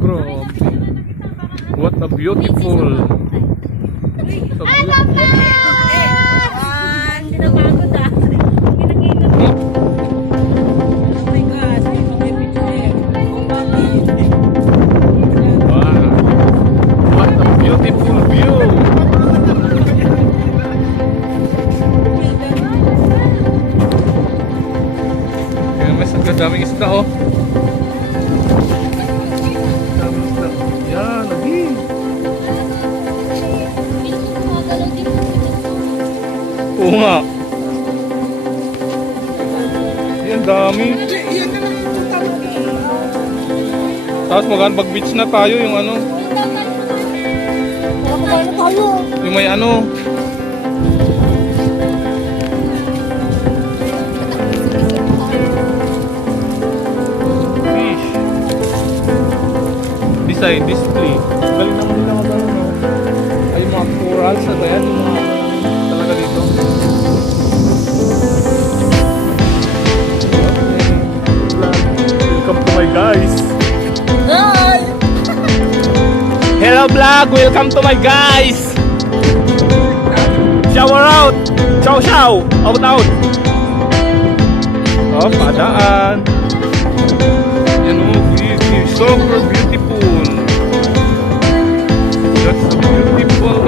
Grabe. What a beautiful. Ay, Papa! Hindi na pagod ah. Wow. What a beautiful view. Kaya mas ang daming isda oh. Daming isda. Yan, lagi. Oo nga. Yan, dami. Tapos mag-beach na tayo yung ano. Yung may ano. Fish. Design, display. Galing naman nila mag-ano. Ay, yung mga corals na yan. Yung mga talaga dito. Welcome to my guys. Hi! Hello vlog, welcome to my guys. Shower out. Ciao ciao. Out out. Oh, padaan. Yan oh, super beautiful. That's so beautiful.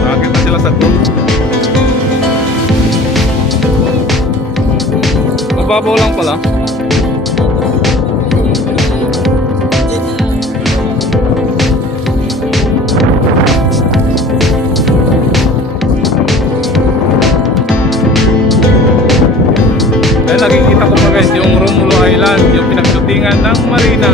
Nakakita sila sa group. Mababaw lang pala. Nakikita ko pa guys yung Romulo Island, yung pinagshootingan ng Marina.